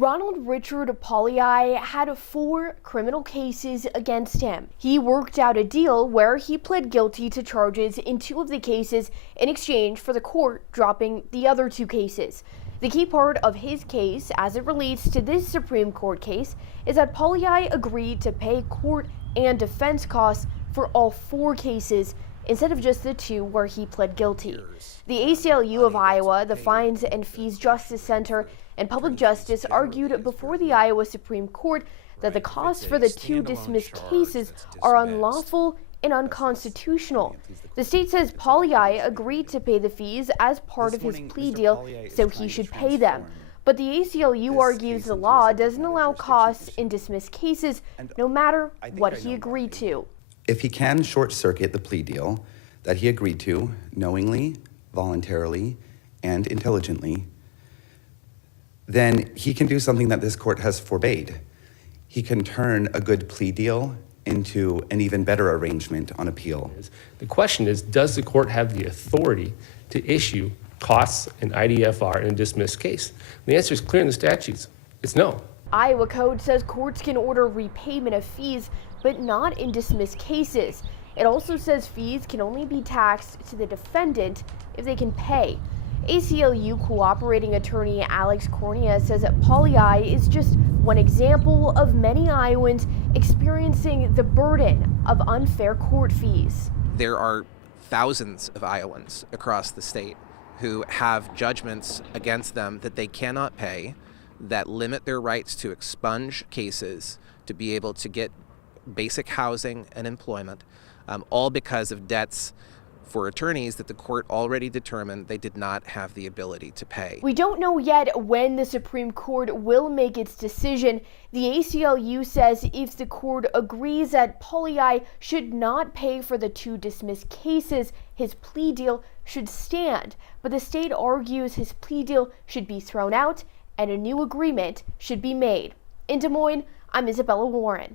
Ronald Richard Pauliai had 4 criminal cases against him. He worked out a deal where he pled guilty to charges in 2 of the cases in exchange for the court dropping the other 2 cases. The key part of his case, as it relates to this Supreme Court case, is that Pauliai agreed to pay court and defense costs for all 4 cases instead of just the 2 where he pled guilty. The ACLU of Iowa, the Fines and Fees Justice Center, and Public Justice argued before the Iowa Supreme Court that the costs for the 2 dismissed cases are unlawful and unconstitutional. The state says Pauliai agreed to pay the fees as part of his plea deal, so he should pay them. But the ACLU argues the law doesn't allow costs in dismissed cases, no matter what he agreed to. If he can short-circuit the plea deal that he agreed to knowingly, voluntarily, and intelligently, then he can do something that this court has forbade. He can turn a good plea deal into an even better arrangement on appeal. The question is, does the court have the authority to issue costs and IDFR in a dismissed case? The answer is clear in the statutes. It's no. Iowa code says courts can order repayment of fees, but not in dismissed cases. It also says fees can only be taxed to the defendant if they can pay. ACLU cooperating attorney Alex Cornea says that Pauliai is just one example of many Iowans experiencing the burden of unfair court fees. There are thousands of Iowans across the state who have judgments against them that they cannot pay, that limit their rights to expunge cases, to be able to get basic housing and employment, all because of debts for attorneys that the court already determined they did not have the ability to pay. We don't know yet when the Supreme Court will make its decision. The ACLU says if the court agrees that Pauliai should not pay for the 2 dismissed cases, his plea deal should stand. But the state argues his plea deal should be thrown out and a new agreement should be made. In Des Moines, I'm Isabella Warren.